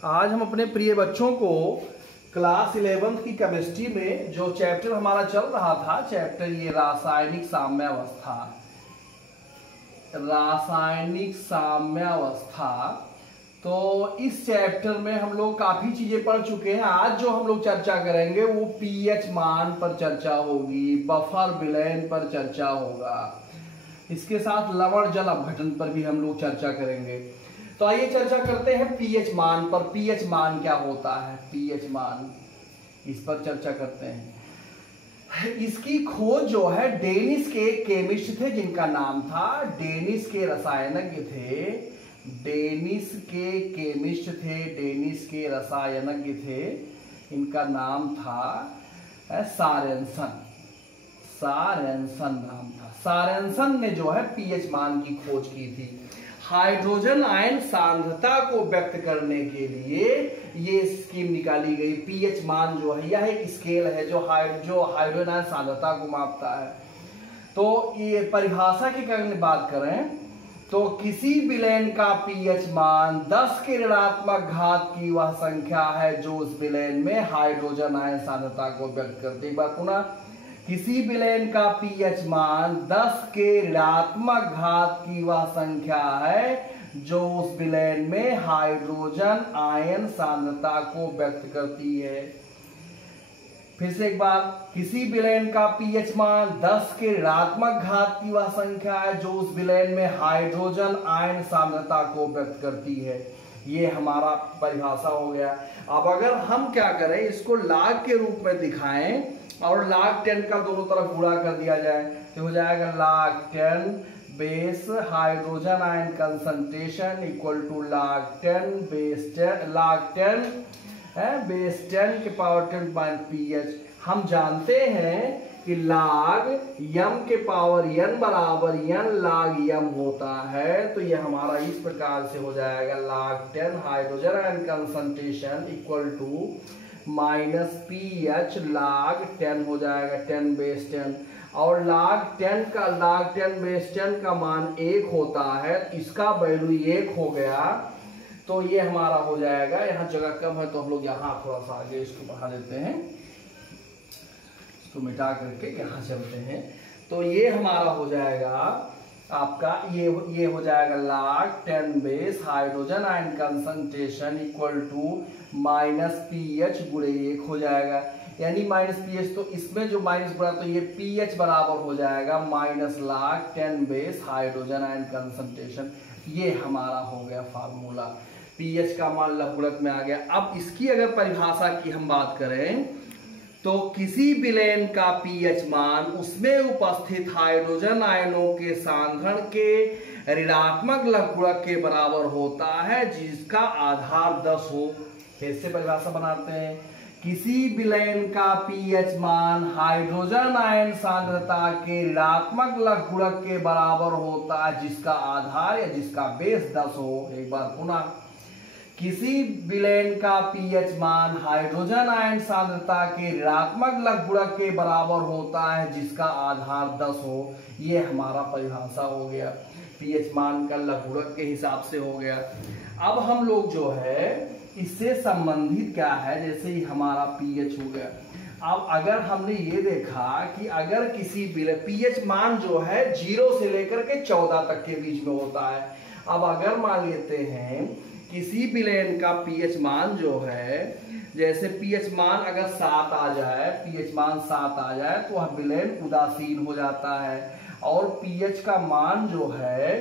आज हम अपने प्रिय बच्चों को क्लास 11th की केमिस्ट्री में जो चैप्टर हमारा चल रहा था, चैप्टर ये रासायनिक साम्यावस्था, रासायनिक साम्यावस्था। तो इस चैप्टर में हम लोग काफी चीजें पढ़ चुके हैं। आज जो हम लोग चर्चा करेंगे वो पीएच मान पर चर्चा होगी, बफर विलयन पर चर्चा होगा, इसके साथ लवण जल अपघटन पर भी हम लोग चर्चा करेंगे। तो आइए चर्चा करते हैं पीएच मान पर। पीएच मान क्या होता है, पीएच मान, इस पर चर्चा करते हैं। इसकी खोज जो है डेनिस के केमिस्ट थे जिनका नाम था, डेनिस के रसायनज्ञ थे, डेनिस के केमिस्ट थे, डेनिस के रसायनज्ञ थे, इनका नाम था सारेंसन। सारेंसन नाम था। सारेंसन ने जो है पीएच मान की खोज की थी। हाइड्रोजन आयन सांद्रता को व्यक्त करने के लिए ये स्कीम निकाली गई। पीएच मान जो है यह एक स्केल है जो हाइड्रोजन आयन सांद्रता को मापता है। तो ये परिभाषा की अगर बात करें तो किसी विलयन का पीएच मान 10 के ऋणात्मक घात की वह संख्या है जो उस विलयन में हाइड्रोजन आयन सांद्रता को व्यक्त करती है। एक बार पुनः, किसी विलयन का पीएच मान 10 के ऋणात्मक घात की वह संख्या है जो उस विलयन में हाइड्रोजन आयन सांद्रता को व्यक्त करती है। फिर से एक बार, किसी विलयन का पीएच मान 10 के ऋणात्मक घात की वह संख्या है जो उस विलयन में हाइड्रोजन आयन सांद्रता को व्यक्त करती है। ये हमारा परिभाषा हो गया। अब अगर हम क्या करें, इसको लाग के रूप में दिखाएं और log 10 का दोनों तरफ गुणा कर दिया जाए तो हो जाएगा log 10 base hydrogen ion concentration equal to log 10 base 10 log 10 base 10 के पावर 10 माइनस पीएच। हम जानते हैं कि log m के पावर n बराबर n log m होता है। तो ये हमारा इस प्रकार से हो जाएगा log 10 hydrogen ion concentration equal to minus pH log 10 हो जाएगा 10 बेस 10, और log 10 बेस 10 का मान 1 होता है, इसका वैल्यू 1 हो गया। तो ये हमारा हो जाएगा, यहाँ जगह कम है तो हम लोग यहाँ थोड़ा सा आगे इसको बढ़ा देते हैं, इसको मिटा करके यहाँ चलते हैं। तो ये हमारा हो जाएगा आपका, ये हो जाएगा log 10 base hydrogen ion concentration equal to minus pH गुणे 1 हो जाएगा, यानी माइनस पीएच। तो इसमें जो माइनस बना तो ये पीएच बराबर हो जाएगा minus log 10 base hydrogen ion concentration. ये हमारा हो गया फार्मूला, पीएच का मान लघुगणक में आ गया। अब इसकी अगर परिभाषा की हम बात करें तो किसी विलयन का पीएच मान उसमें उपस्थित हाइड्रोजन आयनों के सांद्रण के ऋणात्मक लघुगणक के बराबर होता है जिसका आधार 10 हो। फिर से परिभाषा बनाते हैं, किसी विलयन का पीएच मान हाइड्रोजन आयन सांद्रता के ऋणात्मक लघुगणक के बराबर होता है जिसका आधार या जिसका बेस 10 हो। एक बार पुनः, किसी विलयन का पीएच मान हाइड्रोजन आयन सांद्रता के ऋणात्मक लघुगणक के बराबर होता है जिसका आधार 10 हो। ये हमारा परिभाषा हो गया, पीएच मान का लघुगणक के हिसाब से हो गया। अब हम लोग जो है इससे संबंधित क्या है, जैसे ही हमारा पीएच हो गया। अब अगर हमने ये देखा कि अगर किसी पीएच मान जो है 0 से लेकर के 14 तक के बीच में होता है। अब अगर मान लेते हैं किसी विलयन का पीएच मान जो है, जैसे पीएच मान अगर 7 आ जाए, पीएच मान 7 आ जाए तो वह विलयन उदासीन हो जाता है। और पीएच का मान जो है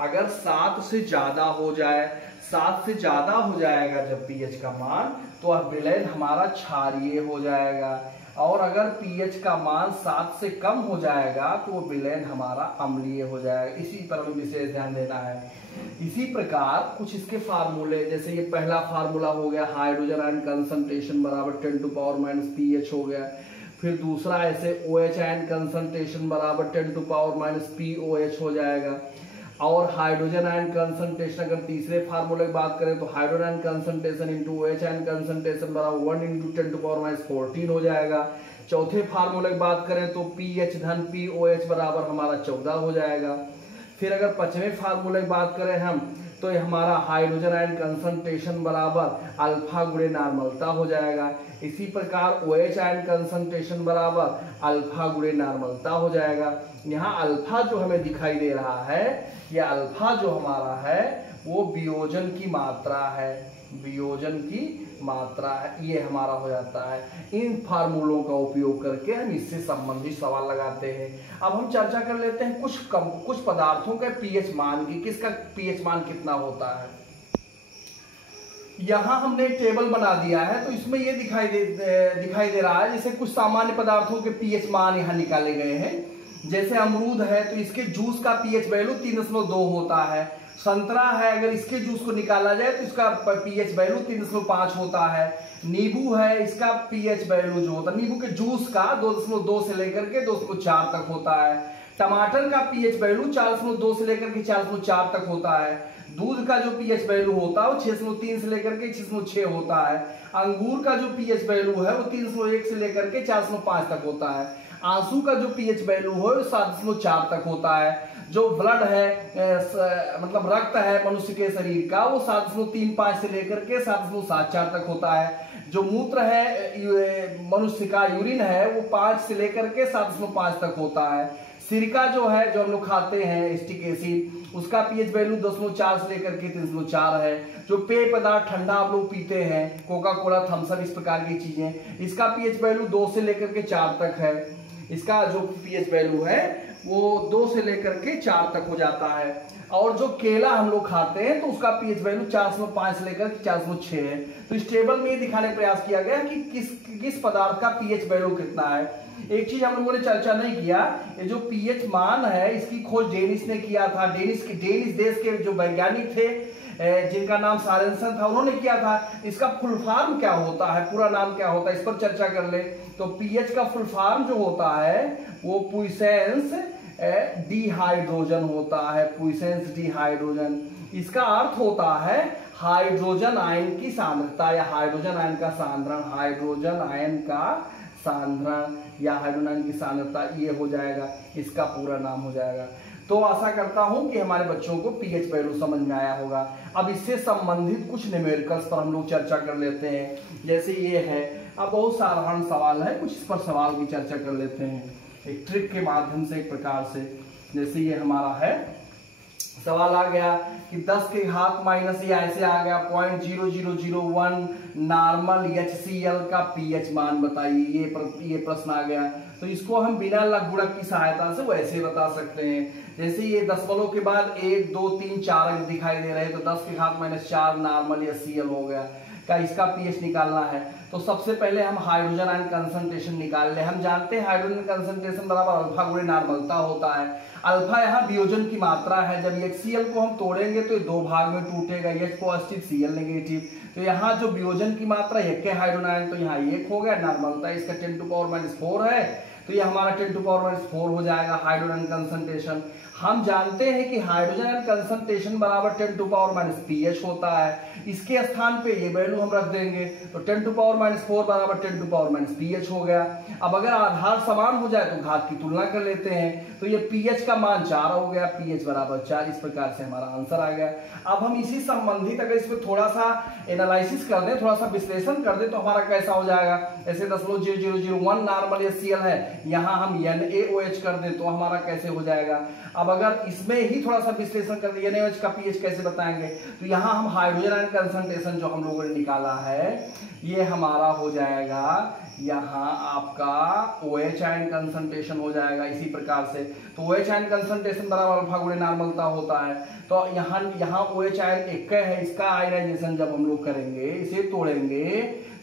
अगर 7 से ज्यादा हो जाए, 7 से ज्यादा हो जाएगा जब पीएच का मान, तो वह विलयन हमारा क्षारीय हो जाएगा। और अगर पीएच का मान 7 से कम हो जाएगा तो वो विलयन हमारा अम्लीय हो जाएगा। इसी पर हमें विशेष ध्यान देना है। इसी प्रकार कुछ इसके फार्मूले, जैसे ये पहला फार्मूला हो गया हाइड्रोजन आयन कंसंट्रेशन बराबर 10 टू पावर माइनस पीएच हो गया। फिर दूसरा ऐसे OH आयन कंसंट्रेशन बराबर 10 टू पावर माइनस POH हो जाएगा। और हाइड्रोजन आयन कंसंट्रेशन अगर तीसरे फार्मूले की बात करें तो hydrogen ion concentration into OH ion concentration बराबर 1 इंटू 10 टू पावर माइनस 14 हो जाएगा। चौथे फार्मूले की बात करें तो PH धन POH बराबर हमारा 14 हो जाएगा। फिर अगर 5वें फार्मूले की बात करें हम तो ये हमारा हाइड्रोजन आयन कंसंट्रेशन बराबर अल्फा गुणे नॉर्मलता हो जाएगा। इसी प्रकार OH आयन कंसंट्रेशन बराबर अल्फा गुणे नॉर्मलता हो जाएगा। यहाँ अल्फा जो हमें दिखाई दे रहा है, ये अल्फा जो हमारा है वो वियोजन की मात्रा है, वियोजन की मात्रा है, ये हमारा हो जाता है। इन फार्मूलों का उपयोग करके हम इससे संबंधित सवाल लगाते हैं। अब हम चर्चा कर लेते हैं कुछ पदार्थों के पीएच मान की, किसका पीएच मान कितना होता है। यहां हमने एक टेबल बना दिया है, तो इसमें ये दिखाई दे रहा है, जैसे कुछ सामान्य पदार्थों के पीएच मान यहाँ निकाले गए हैं। जैसे अमरूद है तो इसके जूस का पीएच वैल्यू 3.2 होता है। संतरा है, अगर इसके जूस को निकाला जाए तो इसका पीएच वैल्यू 3.5 होता है। नींबू है, इसका पीएच वैल्यू जो होता है नींबू के जूस का 2.2 से लेकर के 2.4 तक होता है। टमाटर का पीएच वैल्यू 4.2 से लेकर के 4.4 तक होता है। दूध का जो पीएच वैल्यू होता है वो 6.3 से लेकर के 6.6 होता है। अंगूर का जो पीएच वैल्यू है वो 301 से लेकर के 4.5 तक होता है। आंसू का जो पीएच वैल्यू है वो 7.4 तक होता है। जो ब्लड है मतलब रक्त है मनुष्य के शरीर का, वो 7.35 से लेकर के 7.74 तक होता है। जो मूत्र है मनुष्य का, यूरिन है, वो 5 से लेकर के 7.5 तक होता है। सिरका जो है, जो हम लोग खाते हैं एस्टिक एसिड, उसका पीएच वैल्यू 2.4 से लेकर के 3.4 है। जो पेय पदार्थ ठंडा आप लोग पीते हैं, कोका कोला, थम्स अप, इस प्रकार की चीजें, इसका पीएच वैल्यू 2 से लेकर के 4 तक है। इसका जो पीएच वैल्यू है वो 2 से लेकर के 4 तक हो जाता है। और जो केला हम लोग खाते हैं तो उसका पीएच वैल्यू 4.5 से लेकर 4.6 है। तो इस टेबल में ये दिखाने का प्रयास किया गया कि किस पदार्थ का पीएच वैल्यू कितना है। एक चीज हम लोगों ने चर्चा नहीं किया, ये जो पीएच मान है इसकी खोज डेनिस ने किया था। डेनिस देश के जो वैज्ञानिक थे जिनका नाम सारेंसन था, उन्होंने किया था। इसका फुल फॉर्म क्या होता है, पूरा नाम क्या होता है, इस पर चर्चा कर ले। तो पीएच का फुल फॉर्म जो होता है वो पुइसेंस डिहाइड्रोजन होता है, पुइसेंस डिहाइड्रोजन। इसका अर्थ होता है हाइड्रोजन आयन की सांद्रता या हाइड्रोजन आयन का सांद्रण, हाइड्रोजन आयन का सांद्रण या हाइड्रोजन आयन की सांद्रता, ये हो जाएगा, इसका पूरा नाम हो जाएगा। तो आशा करता हूं कि हमारे बच्चों को पीएच वैल्यू समझ में आया होगा। अब इससे संबंधित कुछ न्यूमेरिकल्स पर हम लोग चर्चा कर लेते हैं। जैसे ये है, अब बहुत साधारण सवाल है, कुछ इस पर सवाल की चर्चा कर लेते हैं एक ट्रिक के माध्यम से, एक प्रकार से। जैसे ये हमारा है, सवाल आ गया कि 10 के घात माइनस, ये ऐसे आ गया 0.0001 नॉर्मल HCl का पीएच मान बताइए, ये प्रश्न आ गया। तो इसको हम बिना लघु गुणक की सहायता से वैसे बता सकते हैं। जैसे ये दशमलव के बाद 1 2 3 4 अंक दिखाई दे रहे हैं, तो 10 के घात -4 नॉर्मल HCl हो गया। का इसका पीएच निकालना है तो सबसे पहले हम हाइड्रोजन आयन कंसंट्रेशन निकाल ले। हम जानते हैं हाइड्रोजन कंसंट्रेशन बराबर अल्फा गुणे नॉर्मलता होता है। अल्फा यहाँ वियोजन की मात्रा है। जब HCl को हम तोड़ेंगे तो ये 2 भाग में टूटेगा, H पॉजिटिव Cl नेगेटिव। तो यहाँ जो वियोजन की मात्रा एक हाइड्रोजन आयन, तो यहाँ 1 हो गया, नॉर्मलता इसका 10⁻⁴ है, तो ये हमारा 10⁻⁴ हो जाएगा हाइड्रोजन कंसंट्रेशन। हम जानते हैं कि हाइड्रोजन आयन कंसंट्रेशन बराबर 10⁻⁻ pH होता है। इसके स्थान पे ये वैल्यू हम रख देंगे, तो 10⁻⁴ बराबर 10⁻⁻ pH हो गया। अब अगर आधार समान हो जाए तो घात की तुलना कर लेते हैं, तो ये pH का मान 4 हो गया, pH बराबर 4। इस प्रकार से हमारा आंसर आ गया। अब हम इसी संबंधित अगर इस पर थोड़ा सा एनालिसिस कर दें, थोड़ा सा विश्लेषण कर दें, तो हमारा कैसा हो जाएगा। ऐसे 0.0001 नॉर्मल HCl है, यहाँ हम NaOH कर दें तो हमारा कैसे हो जाएगा। अब अगर इसमें ही थोड़ा सा विश्लेषण कर दें, NaOH का pH कैसे बताएंगे, तो यहाँ हम हाइड्रोजन आयन कंसंट्रेशन जो हम लोगों ने निकाला है ये हमारा हो जाएगा, यहाँ आपका OH आयन कंसंट्रेशन हो जाएगा इसी प्रकार से। तो OH आयन कंसंट्रेशन बराबर अल्फा गुणे नॉर्मलता होता है। तो यहाँ OH आयन 1 है, इसका आयनाइजेशन जब हम लोग करेंगे, इसे तोड़ेंगे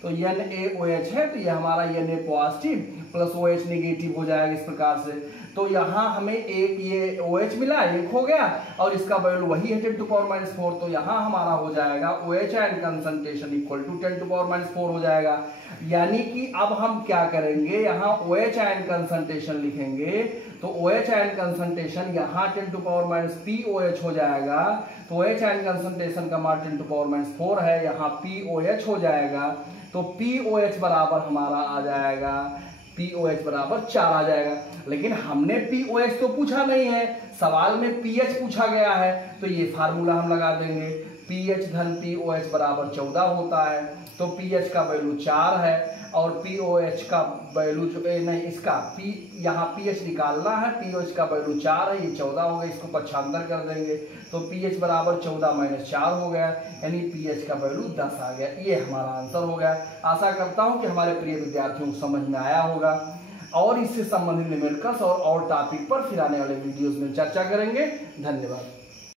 तो NaOH है, तो ये हमारा Na positive plus OH negative हो जाएगा इस प्रकार से। तो यहाँ हमें एक ये OH मिला, 1 हो गया, और इसका वैल्यू वही है 10⁻⁴। तो यहाँ हमारा हो जाएगा OH ion concentration equal to 10⁻⁴ हो जाएगा। यानी कि अब हम क्या करेंगे, यहाँ OH आयन कंसंट्रेशन लिखेंगे, तो OH आयन कंसंट्रेशन यहाँ 10⁻⁻POH हो जाएगा। तो OH आयन कंसंट्रेशन का मान 10⁻⁴ है, यहाँ POH हो जाएगा। तो POH बराबर हमारा आ जाएगा POH बराबर 4 आ जाएगा। लेकिन हमने POH तो पूछा नहीं है, सवाल में pH पूछा गया है, तो ये फार्मूला हम लगा देंगे, pH धन POH बराबर 14 होता है। तो pH का वैल्यू 4 है और POH का वैल्यू जो नहीं, इसका यहाँ pH निकालना है, POH का वैल्यू 4 है, ये 14 हो गया, इसको पक्षांतर कर देंगे तो pH बराबर 14 - 4 हो गया, यानी pH का वैल्यू 10 आ गया। ये हमारा आंसर हो गया। आशा करता हूँ कि हमारे प्रिय विद्यार्थियों को समझ में आया होगा और इससे संबंधित न्यूमेरिकल्स और टॉपिक पर फिर आने वाले वीडियोस में चर्चा करेंगे। धन्यवाद।